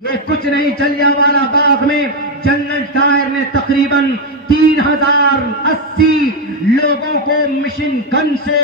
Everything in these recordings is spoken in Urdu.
یہ کچھ نہیں، جلیانوالہ باغ میں جنرل ڈائر نے تقریباً 3080 لوگوں کو مشین گن سے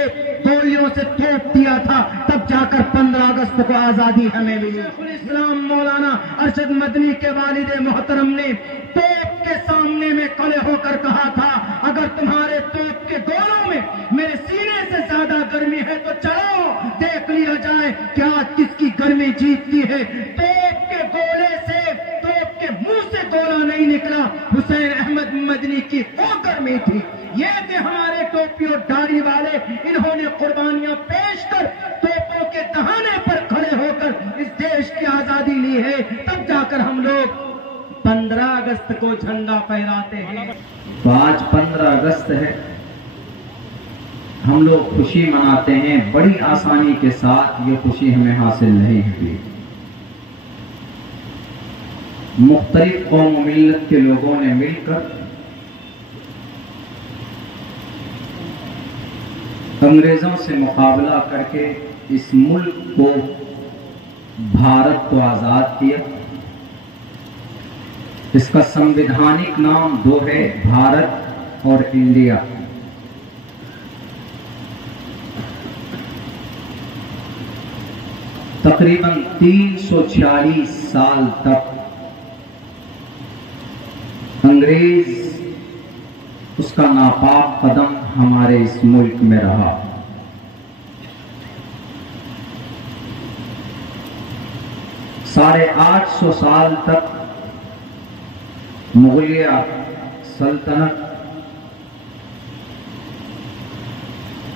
گولیوں سے توپ دیا تھا، تب جا کر 15 اگست کو آزادی ہمیں ملی۔ شیخ الاسلام مولانا ارشد مدنی کے والد محترم نے توپ کے سامنے میں کھڑے ہو کر کہا تھا، اگر تمہارے توپ کے گولوں میں میرے سینے سے زیادہ گرمی ہے تو چلو دیکھ لیا جائے کہ آج کس کی گرمی جیتتی ہے۔ توپ کے گولے سے، توپ کے منہ سے گولا نہیں نکلا، حسین احمد مدنی کی وہ گرمی تھی۔ یہ تھے ہمارے ٹوپی اور داڑھی والے، انہوں نے قربانیاں پیش کر توپوں کے دہانے پر کھڑے ہو کر اس دیش کی آزادی لی ہے، تب جا کر ہم لوگ 15 اگست کو جھنڈا پھہراتے ہیں۔ تو آج 15 اگست ہے، ہم لوگ خوشی مناتے ہیں، بڑی آسانی کے ساتھ یہ خوشی ہمیں حاصل نہیں ہوئی۔ مختلف قوم و ملت کے لوگوں نے مل کر انگریزوں سے مقابلہ کر کے اس ملک کو، بھارت کو آزاد کیا۔ اس کا سمویدھانک نام دو ہے، بھارت اور انڈیا۔ تقریباً 346 سال تک انگریز اس کا ناپاک قدم ہمارے اس ملک میں رہا۔ 850 سال تک مغلیہ سلطنت،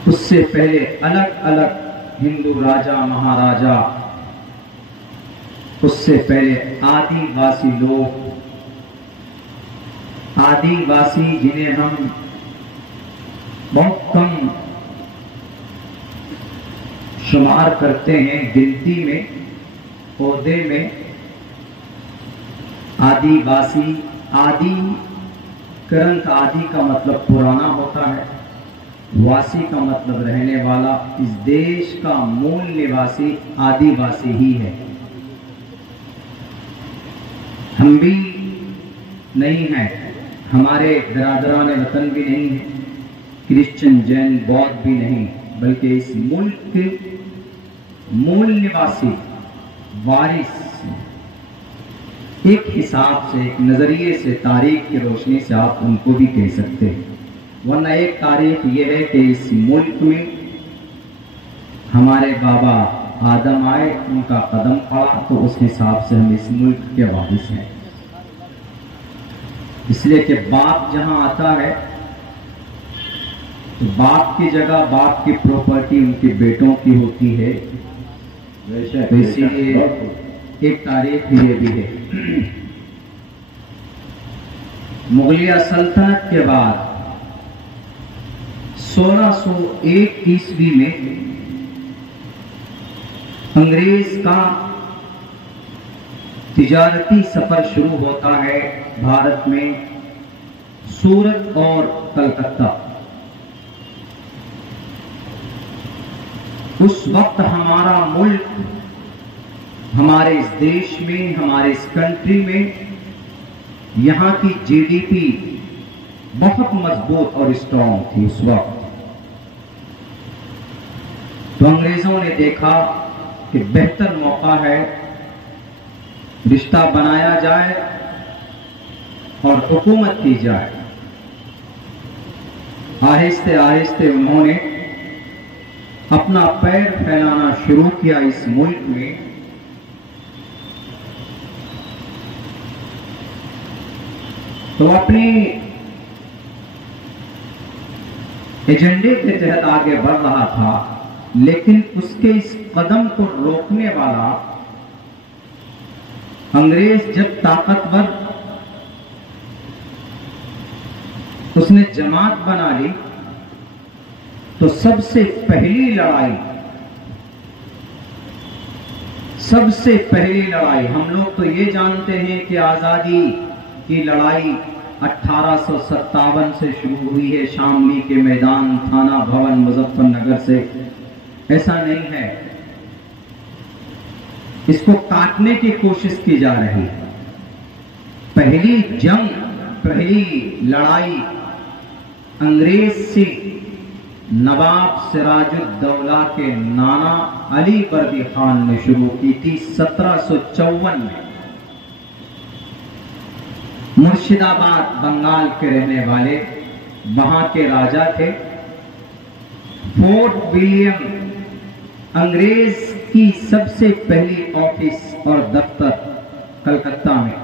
اس سے پہلے الگ الگ ہندو راجا مہاراجا، اس سے پہلے آدی واسی لوگ، آدی واسی جنہیں ہم بہت کم شمار کرتے ہیں گنتی میں، عہدے میں، آدی واسی، آدی کرنت، آدی کا مطلب پرانا ہوتا ہے، واسی کا مطلب رہنے والا، اس دیش کا مول نواسی آدی واسی ہی ہے۔ ہم بھی نہیں ہیں، ہمارے برادران وطن بھی نہیں ہیں، کرسچن، جین، بودھ بھی نہیں، بلکہ اس ملک کے مول نواسی، وارث، ایک حساب سے، ایک نظریے سے، تاریخ کی روشنی سے آپ ان کو بھی کہہ سکتے ہیں۔ ورنہ ایک تاریخ یہ ہے کہ اس ملک میں ہمارے بابا آدم آئے، ان کا قدم پڑا، تو اس حساب سے ہم اس ملک کے وارث ہیں۔ اس لیے کہ باپ جہاں آتا ہے تو باپ کی جگہ باپ کی پراپرٹی ان کے بیٹوں کی ہوتی ہے، تو اسی لیے ایک تاریخ یہ بھی ہے۔ مغلیہ سلطنت کے بعد 1601 عیسوی میں انگریز کا تجارتی سفر شروع ہوتا ہے بھارت میں، سورت اور کلکتہ۔ اس وقت ہمارا ملک، ہمارے اس دیش میں، ہمارے اس کنٹری میں، یہاں کی جی ڈی پی بہت مضبوط اور اسٹرانگ تھی اس وقت۔ تو انگریزوں نے دیکھا کہ بہتر موقع ہے، رشتہ بنایا جائے اور حکومت کی جائے۔ آہستہ آہستہ انہوں نے اپنا پیر پھیلانا شروع کیا اس ملک میں۔ تو اپنے ایجنڈے کے تحت آگے بڑھ رہا تھا، لیکن اس کے اس قدم کو روکنے والا انگریز جب طاقتور، اس نے جماعت بنا لی، تو سب سے پہلی لڑائی ہم لوگ تو یہ جانتے ہیں کہ آزادی کی لڑائی 1857 سے شروع ہوئی ہے، شاملی کے میدان، تھانہ بھون، مظفر نگر سے۔ ایسا نہیں ہے، اس کو کاٹنے کی کوشش کی جا رہی ہے۔ پہلی جنگ، پہلی لڑائی انگریز سے نواب سراج الدولہ کے نانا علی بردی خان نے شروع کی تھی 1754 میں۔ مرشد آباد بنگال کے رہنے والے وہاں کے راجا تھے۔ فورٹ ولیم انگریز کی سب سے پہلی آفس اور دفتر کلکتہ میں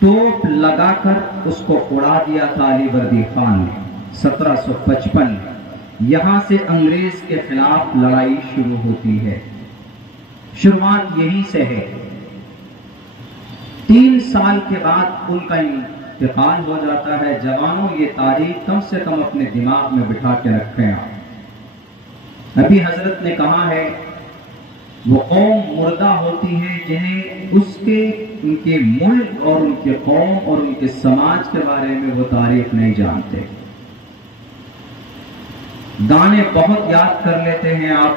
توپ لگا کر اس کو اڑا دیا تھا علی بردی خان نے 1755 میں۔ یہاں سے انگریز کے خلاف لڑائی شروع ہوتی ہے، شروعات یہیں سے ہے۔ 3 سال کے بعد ان کا انتقال ہو جاتا ہے۔ جوانوں، یہ تاریخ کم سے کم اپنے دماغ میں بٹھا کے رکھیں آپ۔ ابھی حضرت نے کہا ہے وہ قوم مردہ ہوتی ہے جنہیں ان کے ملک اور ان کے قوم اور ان کے سماج کے بارے میں وہ تاریخ نہیں جانتے۔ گانے بہت یاد کر لیتے ہیں آپ،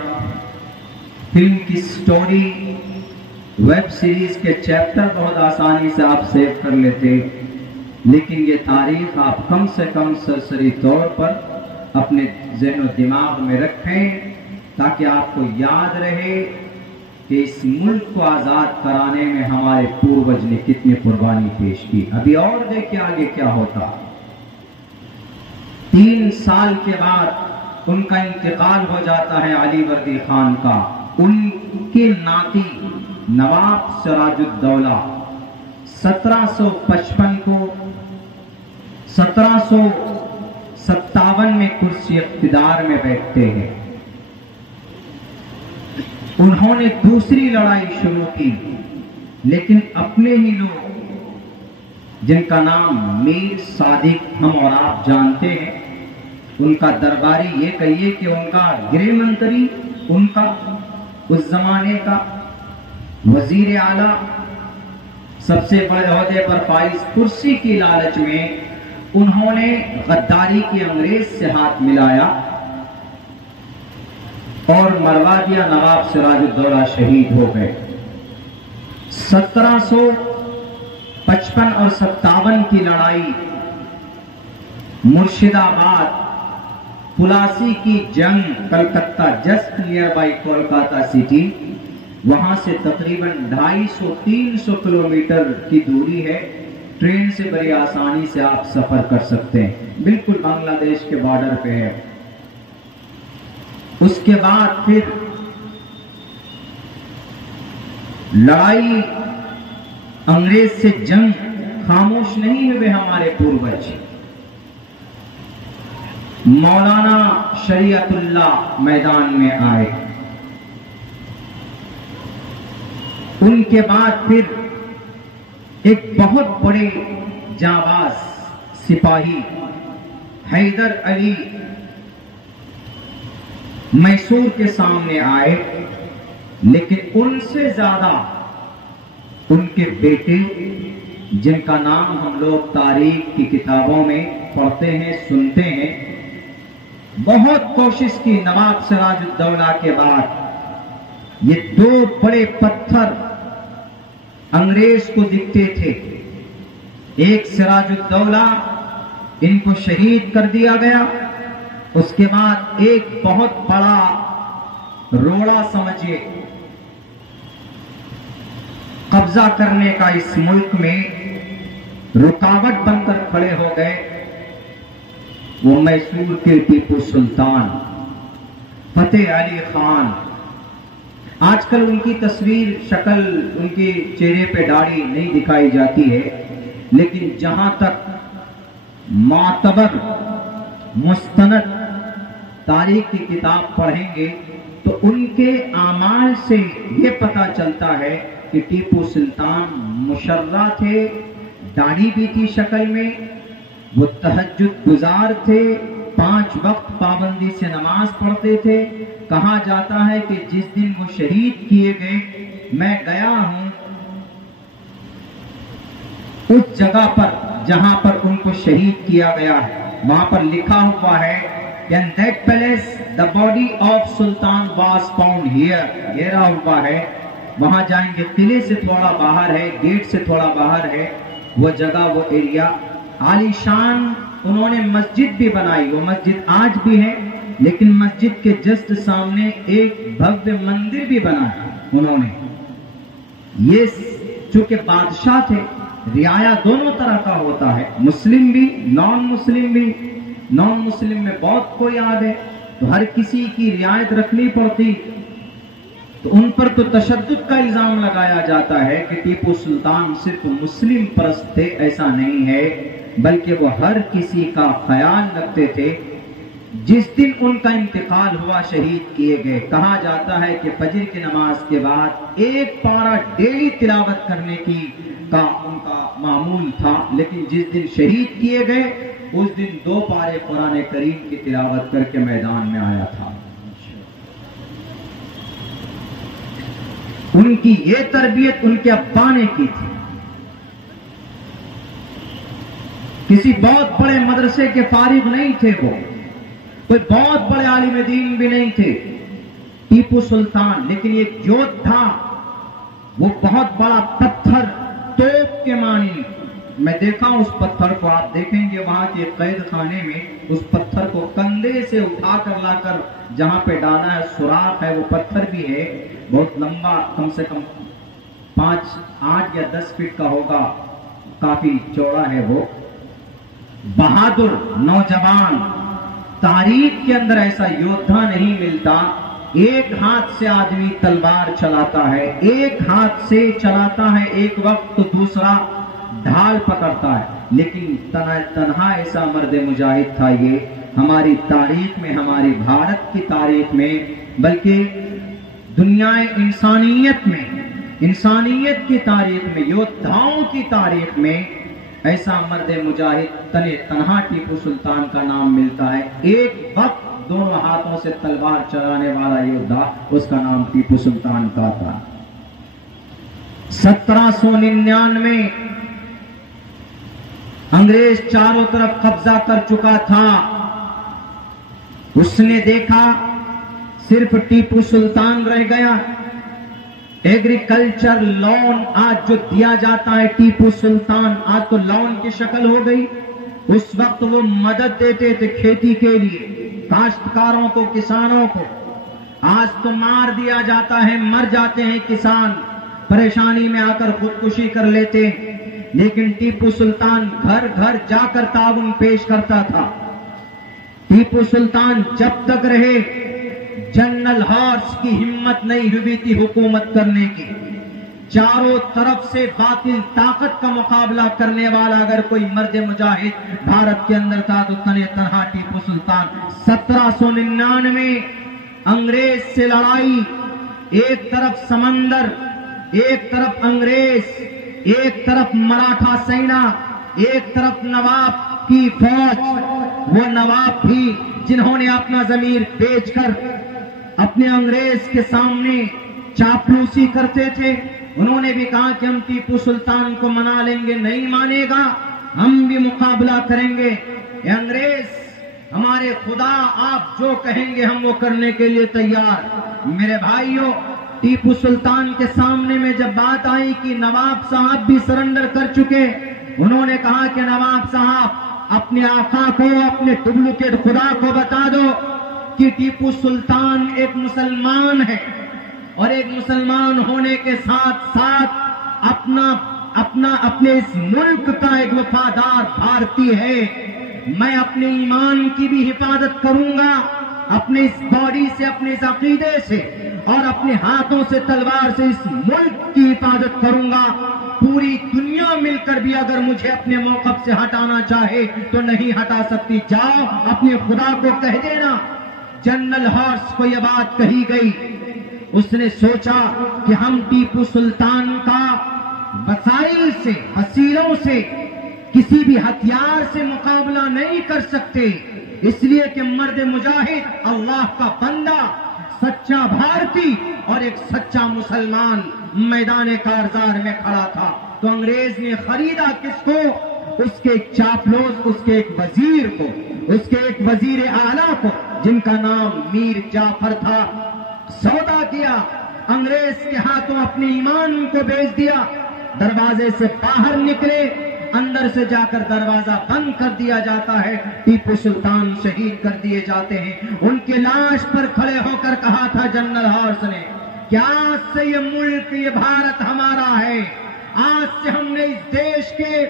فلم کی سٹوری، ویب سیریز کے چیپٹر بہت آسانی سے آپ سیو کر لیتے، لیکن یہ تاریخ آپ کم سے کم سرسری طور پر اپنے ذہن و دماغ میں رکھیں تاکہ آپ کو یاد رہے کہ اس ملک کو آزاد کرانے میں ہمارے پوروج نے کتنی قربانی پیش کی۔ ابھی اور دیکھیں آگے کیا ہوتا۔ 3 سال کے بعد ان کا انتقال ہو جاتا ہے علی بردی خان کا۔ ان کے ناتی نواب سراج الدولہ 1755 کو 1757 میں کرسی اقتدار میں بیٹھتے ہیں۔ انہوں نے دوسری لڑائی شروع کی، لیکن اپنے ہی لوگ جن کا نام میر صادق ہم اور آپ جانتے ہیں، ان کا درباری، یہ کہیے کہ ان کا گرہ منتری، ان کا اس زمانے کا وزیر اعلیٰ، سب سے بڑے عہدے پر فائز، کرسی کی لالچ میں انہوں نے غداری کی انگریز سے ہاتھ ملایا اور مروا دیا۔ نواب سراج الدولہ شہید ہو گئے۔ 1755 اور 57 کی لڑائی، مرشد آباد پلاسی کی جنگ، Calcutta just near by Kolkata city, وہاں سے تقریباً 250-300 کلومیٹر کی دوری ہے۔ ٹرین سے بڑی آسانی سے آپ سفر کر سکتے ہیں، بالکل بنگلہ دیش کے بارڈر پہ ہے۔ اس کے بعد پھر لڑائی، انگریز سے جنگ، خاموش نہیں ہوئے ہمارے پوروج۔ مولانا شریعت اللہ میدان میں آئے۔ ان کے بعد پھر ایک بہت بڑے جانباز سپاہی حیدر علی میسور کے سامنے آئے، لیکن ان سے زیادہ ان کے بیٹے، جن کا نام ہم لوگ تاریخ کی کتابوں میں پڑھتے ہیں، سنتے ہیں، بہت کوشش کی۔ نواب سراج الدولہ کے بعد یہ 2 بڑے پتھر انگریز کو دکھتے تھے۔ ایک سراج الدولہ، ان کو شہید کر دیا گیا۔ اس کے بعد ایک بہت بڑا روڑا سمجھے قبضہ کرنے کا اس ملک میں رکاوٹ بن کر کھڑے ہو گئے، وہ میسور کے ٹیپو سلطان فتح علی خان۔ آج کل ان کی تصویر، شکل، ان کے چہرے پہ داڑھی نہیں دکھائی جاتی ہے، لیکن جہاں تک معتبر مستند تاریخ کی کتاب پڑھیں گے تو ان کے اعمال سے یہ پتہ چلتا ہے کہ ٹیپو سلطان مشرع تھے، داڑھی بھی تھی شکل میں، وہ تہجد گزار تھے، 5 وقت پابندی سے نماز پڑھتے تھے۔ کہا جاتا ہے کہ جس دن وہ شہید کیے گئے، میں گیا ہوں اس جگہ پر جہاں پر ان کو شہید کیا گیا ہے، وہاں پر لکھا ہوا ہے In that palace, the body of Sultan was found here. یہ رہا ہوا ہے وہاں جائیں گے، قلعے سے تھوڑا باہر ہے، گیٹ سے تھوڑا باہر ہے وہ جگہ، وہ ایریا عالی شان۔ انہوں نے مسجد بھی بنائی، وہ مسجد آج بھی ہے، لیکن مسجد کے جسٹ سامنے ایک بھویہ مندر بھی بنایا انہوں نے۔ یہ چونکہ بادشاہ تھے، رعایا دونوں طرح کا ہوتا ہے، مسلم بھی نان مسلم بھی۔ نان مسلم میں بہت کوئی آد ہے تو ہر کسی کی رعایت رکھنی پڑتی، تو ان پر تو تشدد کا الزام لگایا جاتا ہے کہ ٹیپو سلطان صرف مسلم پرست تھے، ایسا نہیں ہے، بلکہ وہ ہر کسی کا خیال رکھتے تھے۔ جس دن ان کا انتقال ہوا، شہید کیے گئے، کہا جاتا ہے کہ فجر کی نماز کے بعد ایک پارہ ڈیلی تلاوت کرنے کی کا ان کا معمول تھا، لیکن جس دن شہید کیے گئے اس دن 2 پارے قرآن کریم کی تلاوت کر کے میدان میں آیا تھا۔ ان کی یہ تربیت ان کے ابا نے کی تھی۔ کسی بہت بڑے مدرسے کے فارغ نہیں تھے، وہ کوئی بہت بڑے عالم دین بھی نہیں تھے ٹیپو سلطان، لیکن ایک یودھا، وہ بہت بڑا پتھر توپ کے مانی۔ میں دیکھا اس پتھر کو، آپ دیکھیں گے وہاں کے قید خانے میں اس پتھر کو کندھے سے اٹھا کر لا کر جہاں پہ ڈالا ہے، سوراخ ہے، وہ پتھر بھی ہے بہت لمبا، کم سے کم 5, 8 یا 10 فٹ کا ہوگا، کافی چوڑا ہے وہ۔ بہادر نوجوان، تاریخ کے اندر ایسا یودھا نہیں ملتا۔ ایک ہاتھ سے آدمی تلوار چلاتا ہے، ایک ہاتھ سے چلاتا ہے ایک وقت تو دوسرا ڈھال پکڑتا ہے، لیکن تنہا ایسا مرد مجاہد تھا یہ ہماری تاریخ میں، ہماری بھارت کی تاریخ میں، بلکہ دنیا انسانیت میں، انسانیت کی تاریخ میں، یودھاؤں کی تاریخ میں ایسا مرد مجاہد تنہا ٹیپو سلطان کا نام ملتا ہے۔ ایک وقت دونوں ہاتھوں سے تلوار چلانے والا یودھا، اس کا نام ٹیپو سلطان کا تھا۔ 1799 انگریز چاروں طرف قبضہ کر چکا تھا، اس نے دیکھا صرف ٹیپو سلطان رہ گیا۔ ایگریکلچر لون آج جو دیا جاتا ہے ٹیپو سلطان، آج تو لون کی شکل ہو گئی، اس وقت وہ مدد دیتے تھے کھیتی کے لیے، کاشتکاروں کو، کسانوں کو۔ آج تو مار دیا جاتا ہے، مر جاتے ہیں کسان، پریشانی میں آ کر خودکشی کر لیتے ہیں، لیکن ٹیپو سلطان گھر گھر جا کر تعاون پیش کرتا تھا۔ ٹیپو سلطان جب تک رہے، جنرل ہارس کی ہمت نہیں ہوئی تھی حکومت کرنے کی۔ چاروں طرف سے باطل طاقت کا مقابلہ کرنے والا اگر کوئی مرد مجاہد بھارت کے اندر تھا تو تنہا ٹیپو سلطان۔ 1799 انگریز سے لڑائی، ایک طرف سمندر، ایک طرف انگریز، ایک طرف مراٹھا سینا، ایک طرف نواب کی فوج۔ وہ نواب بھی جنہوں نے اپنا ضمیر بیچ کر اپنے انگریز کے سامنے چاپلوسی کرتے تھے، انہوں نے بھی کہا کہ ہم ٹیپو سلطان کو منا لیں گے، نہیں مانے گا، ہم بھی مقابلہ کریں گے۔ اے انگریز، ہمارے خدا آپ جو کہیں گے ہم وہ کرنے کے لیے تیار۔ میرے بھائیوں، ٹیپو سلطان کے سامنے میں جب بات آئی کہ نواب صاحب بھی سرنڈر کر چکے، انہوں نے کہا کہ نواب صاحب اپنے آقا کو، اپنے ڈپلیکیٹ خدا کو بتا دو کہ ٹیپو سلطان ایک مسلمان ہے، اور ایک مسلمان ہونے کے ساتھ ساتھ اپنے اس ملک کا ایک وفادار بھارتی ہے۔ میں اپنے ایمان کی بھی حفاظت کروں گا، اپنے اس باڈی سے، اپنے اس عقیدے سے، اور اپنے ہاتھوں سے، تلوار سے اس ملک کی حفاظت کروں گا۔ پوری دنیا مل کر بھی اگر مجھے اپنے موقف سے ہٹانا چاہے تو نہیں ہٹا سکتی، جاؤ اپنے خدا کو کہہ دینا۔ جنرل ہارس کو یہ بات کہی گئی، اس نے سوچا کہ ہم ٹیپو سلطان کا وسائل سے، وسیلوں سے، کسی بھی ہتھیار سے مقابلہ نہیں کر سکتے، اس لیے کہ مرد مجاہد، اللہ کا بندہ، سچا بھارتی اور ایک سچا مسلمان میدان کارزار میں کھڑا تھا۔ تو انگریز نے خریدا کس کو؟ اس کے ایک چاپلوس، اس کے ایک وزیر کو، اس کے ایک وزیر اعلیٰ کو، جن کا نام میر جعفر تھا۔ سودا کیا انگریز کے ہاتھوں اپنے ایمان کو بیچ دیا. دروازے سے باہر نکلے, اندر سے جا کر دروازہ بند کر دیا جاتا ہے. ٹیپو سلطان شہید کر دیے جاتے ہیں. ان کی لاش پر کھڑے ہو کر کہا تھا جنرل ہارس نے کہ آج سے یہ ملک, یہ بھارت ہمارا ہے. آج سے ہم نے اس دیش کے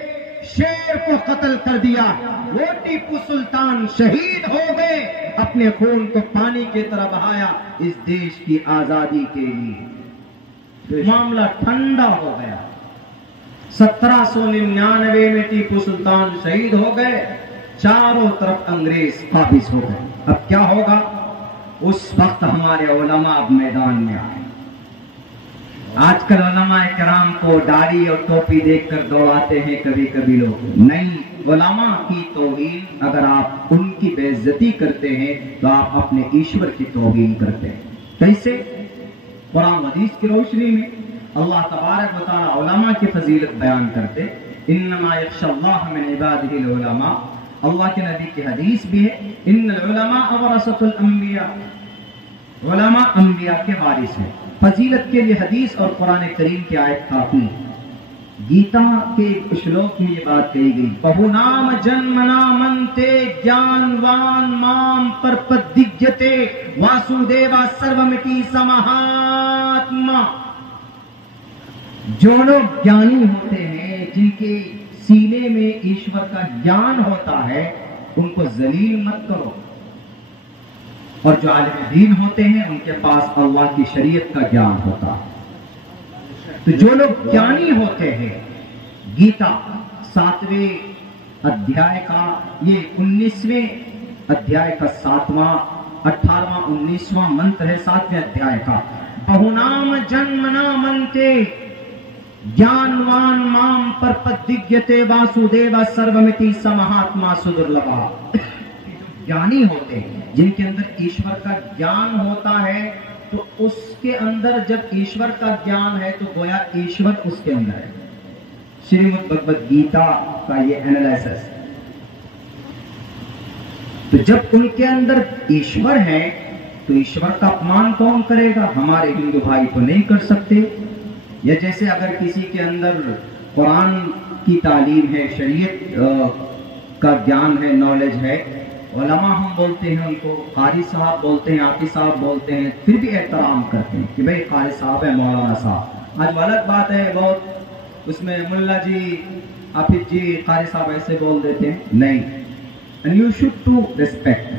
شیر کو قتل کر دیا. وہ ٹیپو سلطان شہید ہو گئے, اپنے خون کو پانی کی طرح بہایا اس دیش کی آزادی کے لیے. معاملہ ٹھنڈا ہو گیا. 1799 میں ٹیپو سلطان شہید ہو گئے, چاروں طرف انگریز قابض ہو گئے. اب کیا ہوگا؟ اس وقت ہمارے علماء اب میدان میں آئے. آج کل علماء کرام کو داڑھی اور ٹوپی دیکھ کر دوڑاتے ہیں کبھی کبھی لوگ. نہیں, علماء کی توہین اگر آپ ان کی بے عزتی کرتے ہیں تو آپ اپنے ایشور کی توہین کرتے ہیں. کیسے؟ قرآن حدیث کی روشنی میں اللہ تبارک و تعالی علماء کی فضیلت بیان کرتے. انما یخشی اللہ من عبادہ العلماء. اللہ کے نبی کی حدیث بھی ہے, ان العلماء ورثۃ الانبیاء. علماء انبیاء کے وارث ہیں. فضیلت کے لیے حدیث اور قرآن کریم کی آیت کافی ہے. گیتا کے شلوک میں یہ بات کہی گئی, بہو نام جنمنا منتے جانوان مام پرپدگیتے واسودیوا سرومتی سمہاتما. جو لوگ جانی ہوتے ہیں, جن کے سینے میں ایشور کا جان ہوتا ہے, ان کو ذلیل مت کرو. اور جو عالم دین ہوتے ہیں ان کے پاس اللہ کی شریعت کا جان ہوتا ہے. تو جو لوگ جانی ہوتے ہیں, گیتا 7ویں ادھیائے کا, یہ 19ویں ادھیائے کا 7واں 18واں 19واں منتر ہے 7ویں ادھیائے کا. بہونام جنمنا منتے جانوان مام پرپدگیتے واسودیوا سرومتی سمہاتما سدرلبھا. جانی ہوتے ہیں, جن کے اندر ایشور کا جان ہوتا ہے, تو اس کے اندر جب ایشور کا جان ہے تو گویا ایشور اس کے اندر ہے. شریمد بھگوت گیتا کا یہ انالیسس. تو جب ان کے اندر ایشور ہے تو ایشور کا اپمان کون کرے گا؟ ہمارے ہندو بھائی تو نہیں کر سکتے. یا جیسے اگر کسی کے اندر قرآن کی تعلیم ہے, شریعت کا جان ہے, نالج ہے, علماء ہم بولتے ہیں ان کو, قاری صاحب بولتے ہیں, آقی صاحب بولتے ہیں, پھر بھی احترام کرتے ہیں کہ بھئی قاری صاحب ہے, مولانا صاحب. آج الگ بات ہے بہت, اس میں ملا جی, حافظ جی, قاری صاحب ایسے بول دیتے ہیں. نہیں, and you should to respect.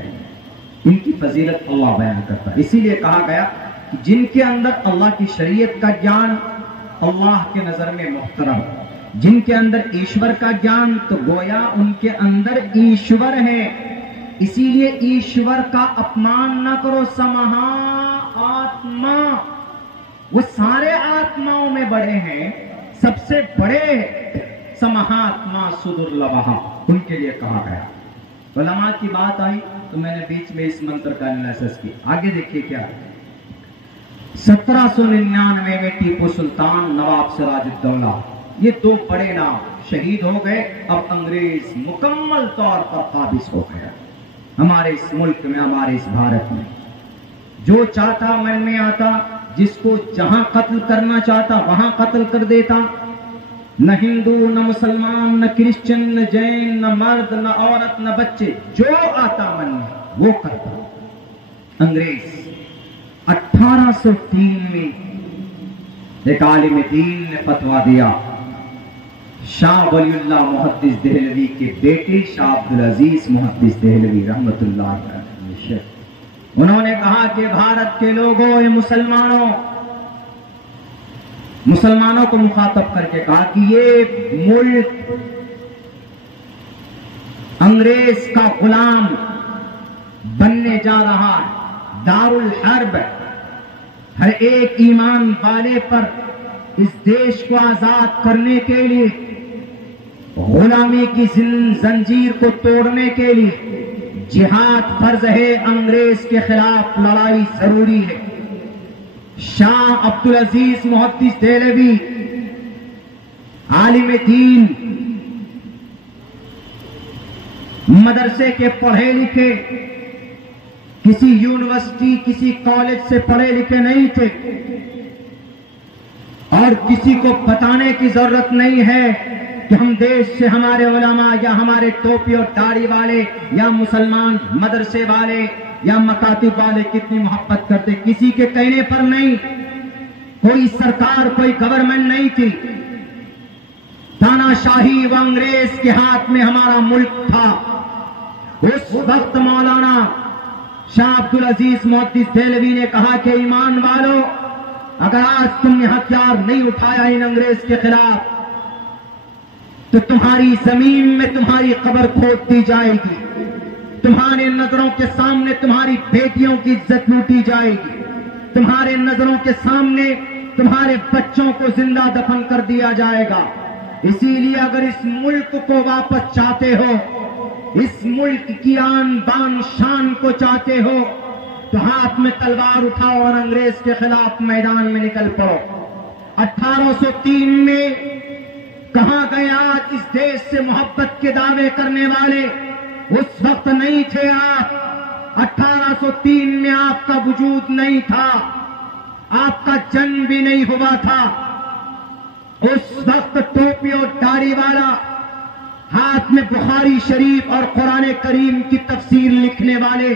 ان کی فضیلت اللہ بیان کرتا ہے. اسی لیے کہا گیا کہ جن کے اندر اللہ کی شریعت کا جان اللہ کے نظر میں محترم, جن کے اندر ایشور کا جان تو گویا ان کے اندر ایشور ہے. اسی لیے ایشور کا اپمان نہ کرو. سمہا آتما, وہ سارے آتماؤں میں بڑے ہیں, سب سے بڑے سمہاتما سدرلبھا, ان کے لیے کہا گیا. علماء کی بات آئی تو میں نے بیچ میں اس منتر کا انالیسس کی. آگے دیکھیے کیا 1799 میں ٹیپو سلطان, نواب سراج الدولہ, یہ دو بڑے نام شہید ہو گئے. اب انگریز مکمل طور پر قابض ہو گیا ہمارے اس ملک میں, ہمارے اس بھارت میں. جو چاہتا من میں آتا, جس کو جہاں قتل کرنا چاہتا وہاں قتل کر دیتا. نہ ہندو, نہ مسلمان, نہ کرسچن, نہ جین, نہ مرد, نہ عورت, نہ بچے, جو آتا من میں وہ کرتا. انگریز 1803 میں ایک عالم دین نے فتویٰ دیا, شاہ ولی اللہ محدث دہلوی کے بیٹے شاہ عبدالعزیز محدث دہلوی رحمت اللہ علیہ. انہوں نے کہا کہ بھارت کے لوگوں, مسلمانوں کو مخاطب کر کے کہا کہ یہ ملک انگریز کا غلام بننے جا رہا ہے, دار الحرب. ہر ایک ایمان والے پر اس دیش کو آزاد کرنے کے لیے, غلامی کی زنجیر کو توڑنے کے لیے جہاد فرض ہے. انگریز کے خلاف لڑائی ضروری ہے. شاہ عبدالعزیز محدث دہلوی عالم دین, مدرسے کے پڑھے لکھے, کسی یونیورسٹی کسی کالج سے پڑھے لکھے نہیں تھے, اور کسی کو بتانے کی ضرورت نہیں ہے کہ ہم دیش سے ہمارے علماء یا ہمارے ٹوپی اور داڑھی والے یا مسلمان مدرسے والے یا مکاتب والے کتنی محبت کرتے، کسی کے کہنے پر نہیں، کوئی سرکار کوئی گورنمنٹ نہیں تھی، تاناشاہی و انگریز کے ہاتھ میں ہمارا ملک تھا۔ اس وقت مولانا شاہ عبد العزیز محدث دہلوی نے کہا کہ ایمان والو، اگر آج تم نے ہتھیار نہیں اٹھایا ان انگریز کے خلاف تو تمہاری زمین میں تمہاری قبر کھود دی جائے گی، تمہارے نظروں کے سامنے تمہاری بیٹیوں کی عزت لوٹی جائے گی، تمہارے نظروں کے سامنے تمہارے بچوں کو زندہ دفن کر دیا جائے گا۔ اسی لیے اگر اس ملک کو واپس چاہتے ہو، اس ملک کی آن بان شان کو چاہتے ہو، تو ہاتھ میں تلوار اٹھاؤ اور انگریز کے خلاف میدان میں نکل پڑو۔ 1803 میں کہاں گئے آج اس دیش سے محبت کے دعوے کرنے والے؟ اس وقت نہیں تھے آپ، 1803 میں آپ کا وجود نہیں تھا، آپ کا جنم بھی نہیں ہوا تھا۔ اس وقت ٹوپی اور داڑھی والا، ہاتھ میں بخاری شریف اور قرآن کریم کی تفسیر لکھنے والے،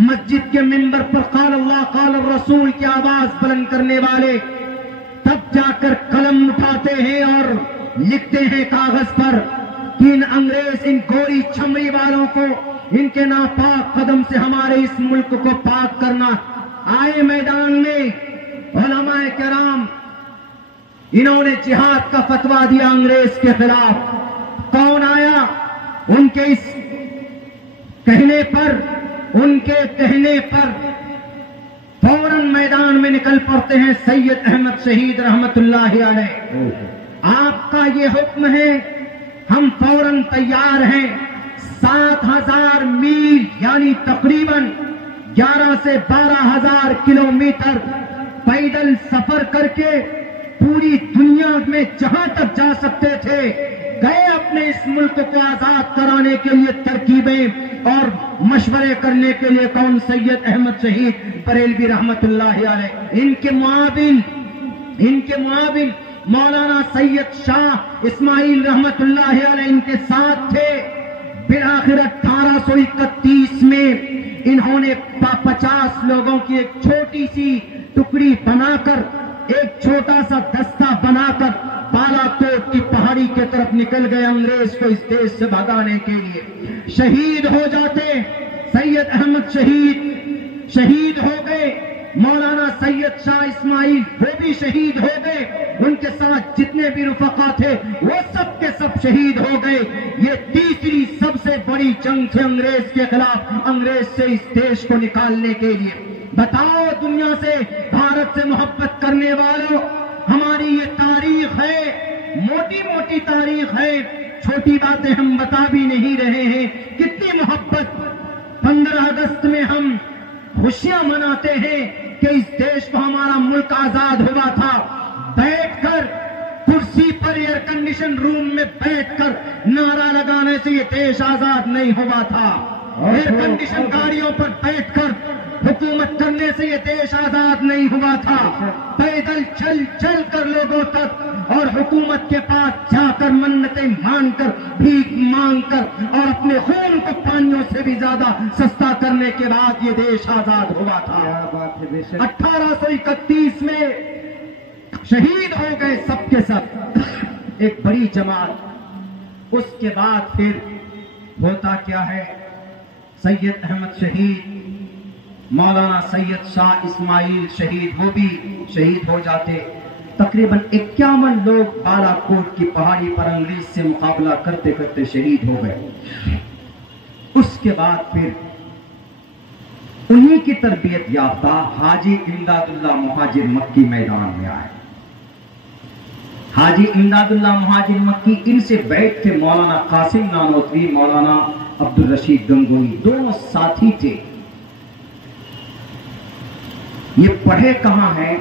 مسجد کے منبر پر قال اللہ قال الرسول کی آواز بلند کرنے والے، تب جا کر قلم اٹھاتے ہیں اور لکھتے ہیں کاغذ پر کہ ان انگریز، ان گوری چھمڑی والوں کو، ان کے ناپاک قدم سے ہمارے اس ملک کو پاک کرنا۔ آئے میدان میں علماء کرام، انہوں نے جہاد کا فتویٰ دیا انگریز کے خلاف۔ کون آیا؟ ان کے اس کہنے پر، ان کے کہنے پر فوراً میدان میں نکل پڑتے ہیں سید احمد شہید رحمت اللہ علیہ۔ آپ کا یہ حکم ہے، ہم فوراً تیار ہیں۔ 7000 میل یعنی تقریباً 11 سے 12,000 کلومیٹر پیدل سفر کر کے پوری دنیا میں جہاں تک جا سکتے تھے گئے، اپنے اس ملک کو آزاد کرانے کے لیے ترکیبیں اور مشورے کرنے کے لیے۔ کون؟ سید احمد شہید بریلوی رحمت اللہ علیہ۔ ان کے معاون مولانا سید شاہ اسماعیل رحمت اللہ علیہ ان کے ساتھ تھے۔ بالآخر 1831 میں انہوں نے 50 لوگوں کی ایک چھوٹی سی ٹکڑی بنا کر، ایک چھوٹا سا دستہ بنا کر بالا کوٹ کی پہاڑی کی طرف نکل گئے انگریز کو اس دیش سے بھگانے کے لیے۔ شہید ہو جاتے سید احمد شہید ہو گئے، مولانا سید شاہ اسماعیل وہ بھی شہید ہو گئے، ان کے ساتھ جتنے بھی رفقا تھے وہ سب کے سب شہید ہو گئے۔ یہ تیسری سب سے بڑی جنگ تھی انگریز کے خلاف، انگریز سے اس دیش کو نکالنے کے لیے۔ بتاؤ دنیا سے، بھارت سے محبت کرنے والوں، ہماری یہ تاریخ ہے، موٹی موٹی تاریخ ہے، چھوٹی باتیں ہم بتا بھی نہیں رہے ہیں۔ کتنی محبت! 15 اگست میں ہم خوشیاں مناتے ہیں کہ اس دیش کو ہمارا ملک آزاد ہوا تھا۔ بیٹھ کر کرسی پر ایئر کنڈیشن روم میں بیٹھ کر نعرہ لگانے سے یہ دیش آزاد نہیں ہوا تھا، ایئر کنڈیشن گاڑیوں پر بیٹھ کر حکومت کرنے سے یہ دیش آزاد نہیں ہوا تھا۔ پیدل چل کر لوگوں تک اور حکومت کے پاس جا کر منتیں مانگ کر، بھیک مانگ کر اور اپنے خون کو پانیوں سے بھی زیادہ سستا کرنے کے بعد یہ دیش آزاد ہوا تھا۔ 1831 میں شہید ہو گئے سب کے سب، ایک بڑی جماعت۔ اس کے بعد پھر ہوتا کیا ہے؟ سید احمد شہید، مولانا سید شاہ اسماعیل شہید، وہ بھی شہید ہو جاتے۔ تقریباً 51 لوگ بالا کوٹ کی پہاڑی پر انگریز سے مقابلہ کرتے کرتے شہید ہو گئے۔ اس کے بعد پھر انہی کی تربیت یافتہ حاجی امداد اللہ مہاجر مکی میدان میں آئے۔ حاجی امداد اللہ مہاجر مکی، ان سے بیٹھ تھے مولانا قاسم نانوتوی، مولانا عبدالرشید گنگوئی، دونوں ساتھی تھے۔ یہ پڑھے کہاں ہیں؟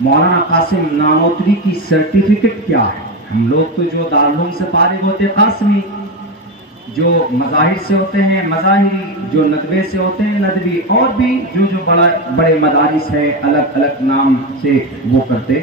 مولانا قاسم نانوتوی کی سرٹیفکیٹ کیا ہے؟ ہم لوگ تو جو دارالعلوم سے فارغ ہوتے قاسمی، جو مظاہر سے ہوتے ہیں مظاہری، جو ندوے سے ہوتے ہیں ندوی، اور بھی جو بڑے مدارس ہیں الگ الگ نام سے وہ کرتے،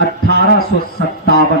1857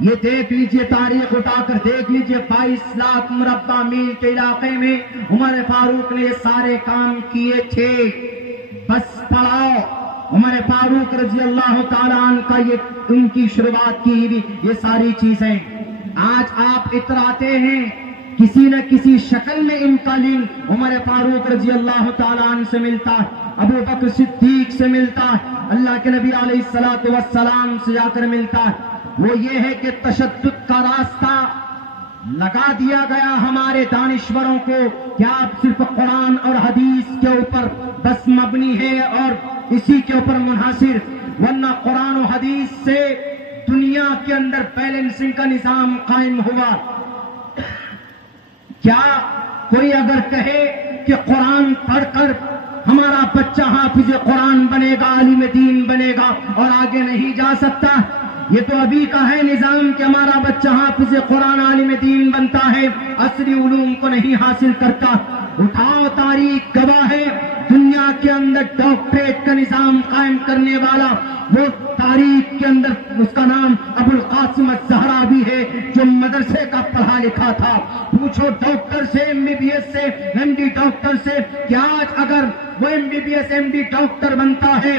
یہ دیکھ لیجئے، تاریخ اٹھا کر دیکھ لیجئے، 22 لاکھ مربع میل کے علاقے میں عمر فاروق نے یہ سارے کام کیے تھے۔ بس پڑھاؤ عمر فاروق رضی اللہ تعالیٰ عنہ کا یہ ان کی شروعات کی ہوئی یہ ساری چیزیں۔ آج آپ اتراتے ہیں، کسی نہ کسی شکل میں ان کا لنک عمر فاروق رضی اللہ تعالیٰ عنہ سے ملتا ہے، ابو بکر صدیق سے ملتا ہے، اللہ کے نبی علیہ الصلوۃ والسلام سے جا کر ملتا ہے۔ وہ یہ ہے کہ تشدد کا راستہ لگا دیا گیا ہمارے دانشوروں کو کہ آپ صرف قرآن اور حدیث کے اوپر بس مبنی ہے اور اسی کے اوپر منحصر، ورنہ قرآن و حدیث سے دنیا کے اندر بیلنسنگ کا نظام قائم ہوا۔ کیا کوئی اگر کہے کہ قرآن پڑھ کر ہمارا بچہ حافظ قرآن بنے گا، عالم دین بنے گا اور آگے نہیں جا سکتا؟ یہ تو ابھی کا ہے نظام کہ ہمارا بچہ حافظ قرآن عالم دین بنتا ہے، عصری علوم کو نہیں حاصل کرتا۔ اٹھاؤ، تاریخ گواہ ہے، دنیا کے اندر ڈاکٹریٹ کا نظام قائم کرنے والا وہ تاریخ کے اندر اس کا نام ابو القاسم الزہراوی ہے، جو مدرسے کا پڑھا لکھا تھا۔ پوچھو ڈاکٹر سے، ایم بی بی ایس سے، ایم ڈی ڈاکٹر سے کہ آج اگر وہ M B B S M D doctor بنتا ہے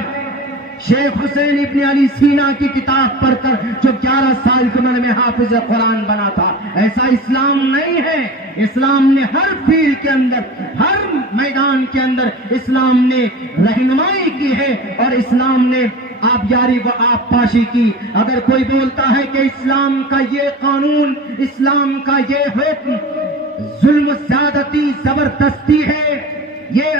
شیخ حسین ابن علی سینا کی کتاب پڑھ کر، جو 11 سال کی عمر میں حافظ قرآن بنا تھا، ایسا اسلام نہیں ہے۔ اسلام نے ہر فیلڈ کے اندر، ہر میدان کے اندر اسلام نے رہنمائی کی ہے اور اسلام نے آپ یاری و آپ پاشی کی۔ اگر کوئی بولتا ہے کہ اسلام کا یہ قانون، اسلام کا یہ حکم ظلم و زیادتی زبردستی ہے، یہ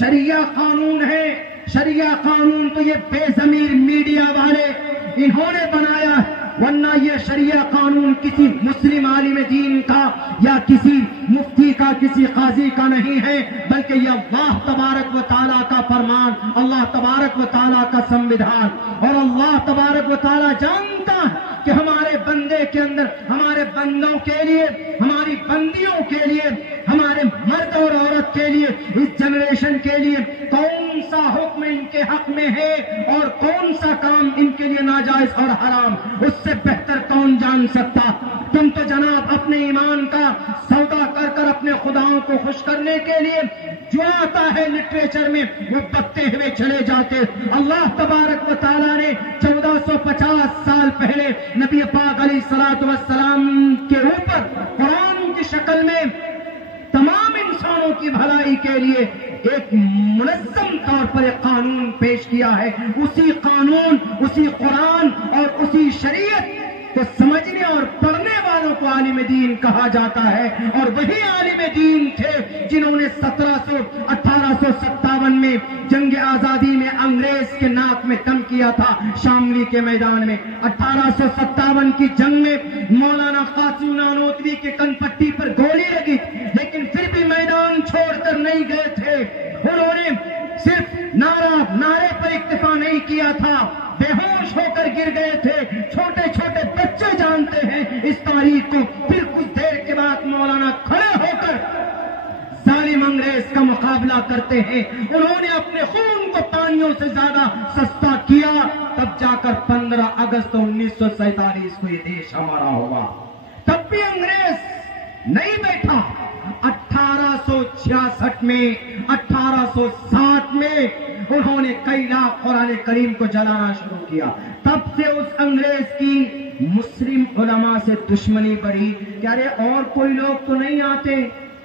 شریعہ قانون ہے، شریعہ قانون تو یہ بے ضمیر میڈیا والے انہوں نے بنایا، ورنہ یہ شریعہ قانون کسی مسلم عالم دین کا یا کسی مفتی کا، کسی قاضی کا نہیں ہے، بلکہ یہ اللہ تبارک و تعالیٰ کا فرمان، اللہ تبارک و تعالیٰ کا سموِدھان۔ اور اللہ تبارک و تعالیٰ جانتا ہے کہ ہمارے بندے کے اندر، ہمارے بندوں کے لیے، ہماری بندیوں کے لیے، ہمارے مرد اور عورت کے لیے، اس جنریشن کے لیے کون سا حکم ان کے حق میں ہے اور کون سا کام ان کے لیے ناجائز اور حرام، اس سے بہتر کون جان سکتا؟ تم تو جناب اپنے ایمان کا سودا کر کر اپنے خداؤں کو خوش کرنے کے لیے جو آتا ہے لٹریچر میں وہ بکتے ہوئے چلے جاتے۔ اللہ تبارک و تعالیٰ نے 1450 سال پہلے نبی پاک علیہ الصلوۃ والسلام کے اوپر قرآن کی شکل میں تمام انسانوں کی بھلائی کے لیے ایک منظم طور پر ایک قانون پیش کیا ہے۔ اسی قانون، اسی قرآن اور اسی شریعت کو سمجھنے اور پڑھنے والوں کو عالم دین کہا جاتا ہے، اور وہی عالم دین تھے جنہوں نے 1857 میں جنگ آزادی میں انگریز کے ناک میں دم کیا تھا شاملی کے میدان میں۔ 1857 کی جنگ میں مولانا قاسم نانوتوی کے کن پٹی پر گولی لگی، لیکن پھر بھی میدان چھوڑ کر نہیں گئے تھے۔ انہوں نے صرف نعرے پر اکتفا نہیں کیا تھا، بے ہوش ہو کر گر گئے تھے۔ چھوٹے چھوٹے بچے جانتے ہیں اس تاریخ کو۔ پھر کچھ دیر کے بعد مولانا کھڑے ہو کر ظالم انگریز کا مقابلہ کرتے ہیں۔ انہوں نے اپنے خون کو پانیوں سے زیادہ سستا کیا، تب جا کر 15 اگست 1947 کو یہ دیش ہمارا ہوا۔ تب بھی انگریز نہیں بیٹھا۔ 1866 میں، 1860 میں انہوں نے کئی لاکھ قرآن کریم کو جلانا شروع کیا۔ تب سے اس انگریز کی مسلم علماء سے دشمنی بڑھی کہ ارے اور کوئی لوگ تو نہیں آتے،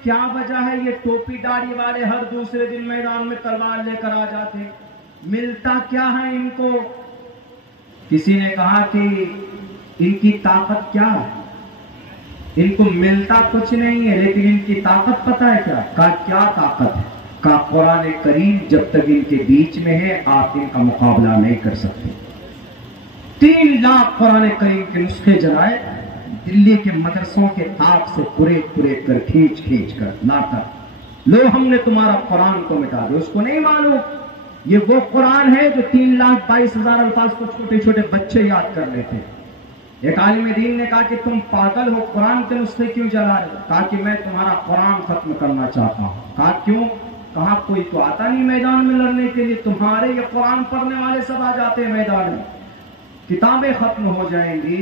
کیا وجہ ہے یہ ٹوپی داڑھی والے ہر دوسرے دن میدان میں تلوار لے کر آ جاتے، ملتا کیا ہے ان کو؟ کسی نے کہا کہ ان کی طاقت کیا ہے؟ ان کو ملتا کچھ نہیں ہے، لیکن ان کی طاقت پتہ ہے کیا؟ کیا طاقت ہے؟ کا قرآن کریم جب تک ان کے بیچ میں ہے آپ ان کا مقابلہ نہیں کر سکتے۔ 3 لاکھ قرآن کریم کے نسخے جلائے، دلی کے مدرسوں کے تاپ سے پورے کر کھینچ کر لا کر لو ہم نے تمہارا قرآن کو مٹا دیا۔ اس کو نہیں معلوم یہ وہ قرآن ہے جو 3,22,000 الفاظ کو چھوٹے چھوٹے بچے یاد کر لیتے۔ ایک عالم دین نے کہا کہ تم پاگل ہو، قرآن کے نسخے کیوں جلا رہے ہو؟ کہا کہ میں تمہارا قرآن ختم کرنا چاہتا ہوں۔ کہا کیوں؟ کہا کوئی تو آتا نہیں میدان میں لڑنے کے لیے، تمہارے یہ قرآن پڑھنے والے سب آ جاتے ہیں میدان میں، کتابیں ختم ہو جائیں گی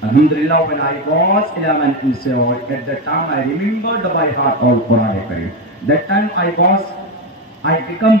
Alhamdulillah, when I was 11 years old, at that time I remembered by heart all Quran Kareem. That time I become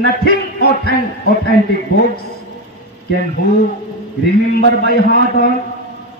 nothing authentic books can who remember by heart or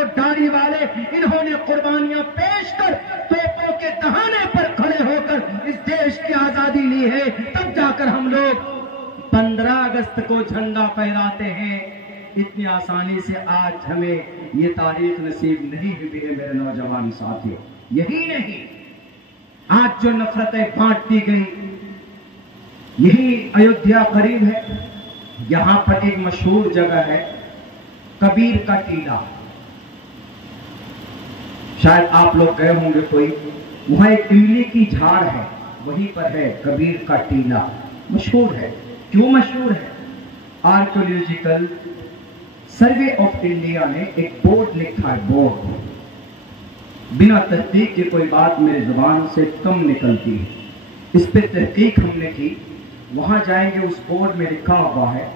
اور داڑھی والے، انہوں نے قربانیاں پیش کر توپوں کے دہانے پر کھڑے ہو کر اس دیش کی آزادی لی ہے، تب جا کر ہم لوگ 15 اگست کو جھنڈا پھہراتے ہیں۔ اتنی آسانی سے آج ہمیں یہ تاریخ نصیب نہیں ہوئی ہے میرے نوجوان ساتھیوں۔ یہی نہیں، آج جو نفرتیں بانٹ دی گئی، یہی ایودھیا قریب ہے، یہاں پر ایک مشہور جگہ ہے کبیر کا ٹیلا، شاید آپ لوگ گئے ہوں گے کوئی، وہاں ایک املی کی جھاڑ ہے، وہیں پر ہے کبیر کا ٹیلا، مشہور ہے۔ کیوں مشہور ہے؟ آرکیولوجیکل سروے آف انڈیا نے ایک بورڈ لکھا ہے، بورڈ، بنا تحقیق کی کوئی بات میرے زبان سے کم نکلتی ہے، اس پہ تحقیق ہم نے کی۔ وہاں جائیں گے، اس بورڈ میں لکھا ہوا ہے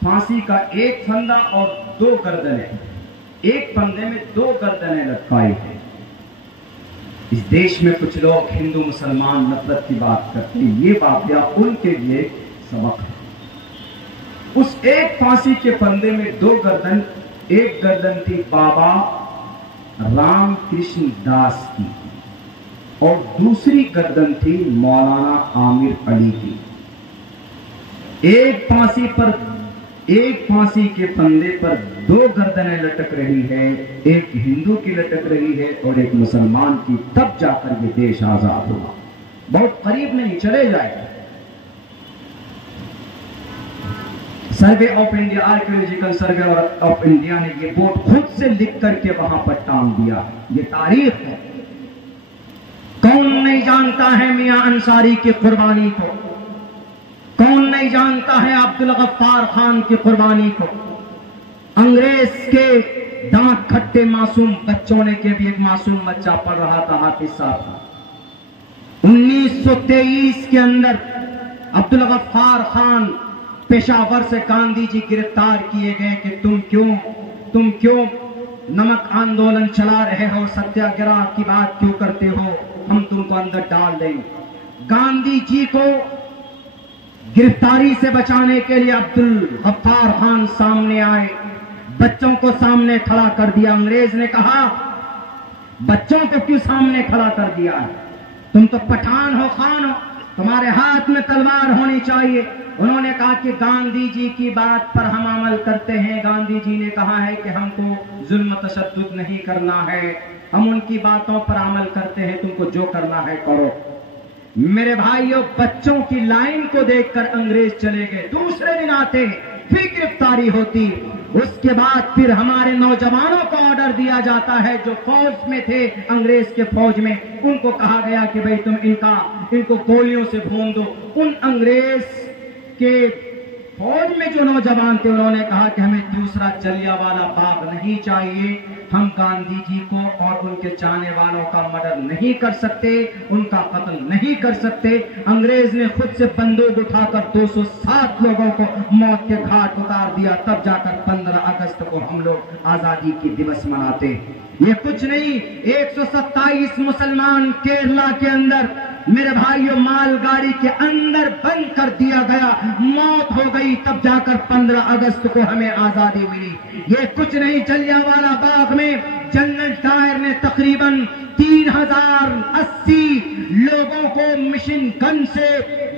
پھانسی کا ایک پھندا اور 2 گردنیں، ایک پھندے میں 2 گردنیں لٹکائی ہیں۔ اس دیش میں کچھ لوگ ہندو مسلمان نفرت کی بات کرتے ہیں، یہ واقعہ ان کے لیے سبق ہے۔ اس ایک پھانسی کے پھندے میں 2 گردن، ایک گردن تھی بابا رام کرشن داس کی اور دوسری گردن تھی مولانا عامر علی کی۔ ایک پھانسی کے پھندے پر 2 گردنیں لٹک رہی ہے، ایک ہندو کی لٹک رہی ہے اور ایک مسلمان کی، تب جا کر یہ دیش آزاد ہوا۔ بہت قریب نہیں، چلے جائے گا۔ Survey of India, archaeological survey of India نے یہ بورڈ خود سے لکھ کر کے وہاں پر ٹانگ دیا۔ یہ تاریخ ہے۔ کون نہیں جانتا ہے میاں انصاری کی قربانی کو؟ کون نہیں جانتا ہے عبدالغفار خان کی قربانی کو؟ انگریز کے دانت کھٹے معصوم بچوں نے کے بھی ایک معصوم بچہ پڑھ رہا تھا، حافظ صاحب تھا۔ 1923 کے اندر عبدالغفار خان پشاور سے گاندھی جی گرفتار کیے گئے کہ تم کیوں نمک آندولن چلا رہے ہو، ستیہ گرہ کی بات کیوں کرتے ہو، ہم تم کو اندر ڈال دیں گے۔ گاندھی جی کو گرفتاری سے بچانے کے لیے عبدالغفار خان سامنے آئے، بچوں کو سامنے کھڑا کر دیا۔ انگریز نے کہا بچوں کو کیوں سامنے کھڑا کر دیا ہے؟ تم تو پٹھان ہو، خان ہو، تمہارے ہاتھ میں تلوار ہونی چاہیے۔ انہوں نے کہا کہ گاندھی جی کی بات پر ہم عمل کرتے ہیں، گاندھی جی نے کہا ہے کہ ہم کو ظلم و تشدد نہیں کرنا ہے، ہم ان کی باتوں پر عمل کرتے ہیں، تم کو جو کرنا ہے کرو۔ میرے بھائیوں، بچوں کی لائن کو دیکھ کر انگریز چلے گئے۔ دوسرے دن آتے پھر گرفتاری ہوتی، اس کے بعد پھر ہمارے نوجوانوں کو آرڈر دیا جاتا ہے جو فوج میں تھے، انگریز کے فوج میں، ان کو کہا گیا کہ بھئی تم ان کو گولیوں سے بھون دو۔ ان انگریز کے فوج میں جو نوجوان تھے انہوں نے کہا کہ ہمیں دوسرا جلیانوالہ باغ نہیں چاہیے، ہم گاندھی جی کو اور ان کے چاہنے والوں کا مرڈر نہیں کر سکتے، ان کا قتل نہیں کر سکتے۔ انگریز نے خود سے بندوق اٹھا کر 207 لوگوں کو موت کے گھاٹ اتار دیا، تب جا کر 15 اگست کو ہم لوگ آزادی کی دیوس مناتے۔ یہ کچھ نہیں، 127 مسلمان کیرلا کے اندر میرے بھائیوں مال گاڑی کے اندر بند کر دیا گیا، موت ہو گئی، تب جا کر 15 اگست کو ہمیں آزادی ملی۔ یہ کچھ نہیں، جلیانوالہ باغ میں جنرل ڈائر نے تقریباً 3080 لوگوں کو مشین گن سے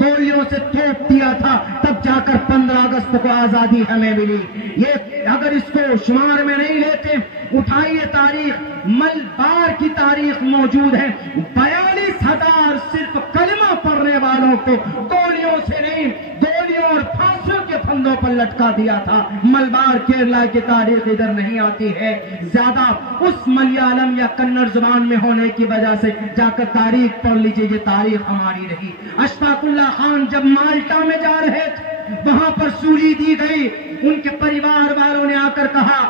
گولیوں سے توپ دیا تھا، تب جا کر 15 اگست کو آزادی ہمیں ملی۔ یہ اگر اس کو شمار میں نہیں لیتے، اٹھائیے تاریخ، ملبار کی تاریخ موجود ہے، 42,000 صرف کلمہ پڑھنے والوں کو گولیوں سے نہیں، گولیوں اور پھانسیوں کے پھندوں پر لٹکا دیا تھا۔ ملبار کیرلا کی تاریخ ادھر نہیں آتی ہے، زیادہ اس ملیالم یا کنڑ زبان میں ہونے کی وجہ سے جا کر تاریخ پڑھ لیجئے، یہ تاریخ ہماری رہی۔ اشفاق اللہ خان جب مالٹا میں جا رہے تھے، وہاں پر سولی دی گئی، ان کے پریوار والوں نے آ کر کہا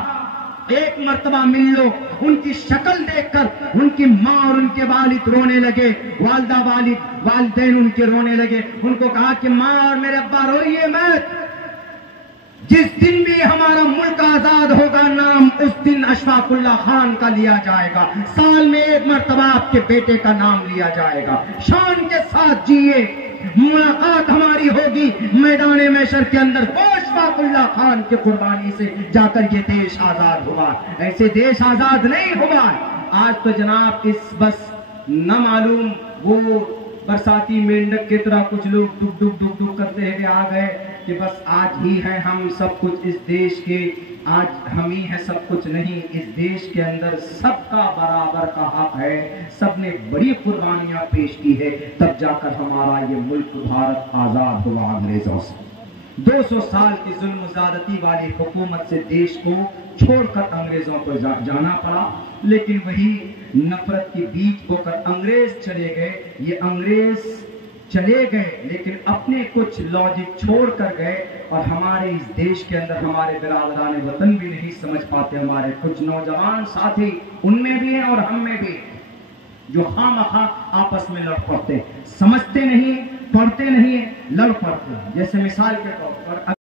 ایک مرتبہ مل لو۔ ان کی شکل دیکھ کر ان کی ماں اور ان کے والد رونے لگے، والدہ والدین ان کے رونے لگے۔ ان کو کہا کہ ماں اور میرے ابا روئیے مت، جس دن بھی ہمارا ملک آزاد ہوگا نام اس دن اشفاق اللہ خان کا لیا جائے گا، سال میں ایک مرتبہ آپ کے بیٹے کا نام لیا جائے گا، شان کے ساتھ جیے۔ ملاقات ہماری ہوگی میدان محشر کے اندر گوشت باق اللہ خان کی قربانی سے جا کر یہ دیش آزاد ہوا. ایسے دیش آزاد نہیں ہوا. آج تو جناب اس بس نہ معلوم وہ برساتی مینڈک کی طرح کچھ لوگ ڈب ڈب ڈب ڈب کرتے ہوئے آ گئے کہ بس آج ہی ہے ہم سب کچھ اس دیش کے، آج ہم ہی ہے سب کچھ. نہیں، اس دیش کے اندر سب کا برابر کا حق ہے. سب نے بڑی قربانیاں پیش کی ہے، تب جا کر ہمارا یہ ملک بھارت آزاد ہوا انگریزوں سے. 200 سال کی ظلم و زیادتی والی حکومت سے دیش کو چھوڑ کر انگریزوں کو جانا پڑا. لیکن وہی نفرت کی بیج بو کر انگریز چلے گئے. یہ انگریز چلے گئے لیکن اپنے کچھ لاجک چھوڑ کر گئے، اور ہمارے اس دیش کے اندر ہمارے برادران وطن بھی نہیں سمجھ پاتے. ہمارے کچھ نوجوان ساتھی ان میں بھی ہیں اور ہم میں بھی، جو خواہ مخواہ آپس میں لڑ پڑتے، سمجھتے نہیں، پڑھتے نہیں، لڑ پڑتے. جیسے مثال کے طور پر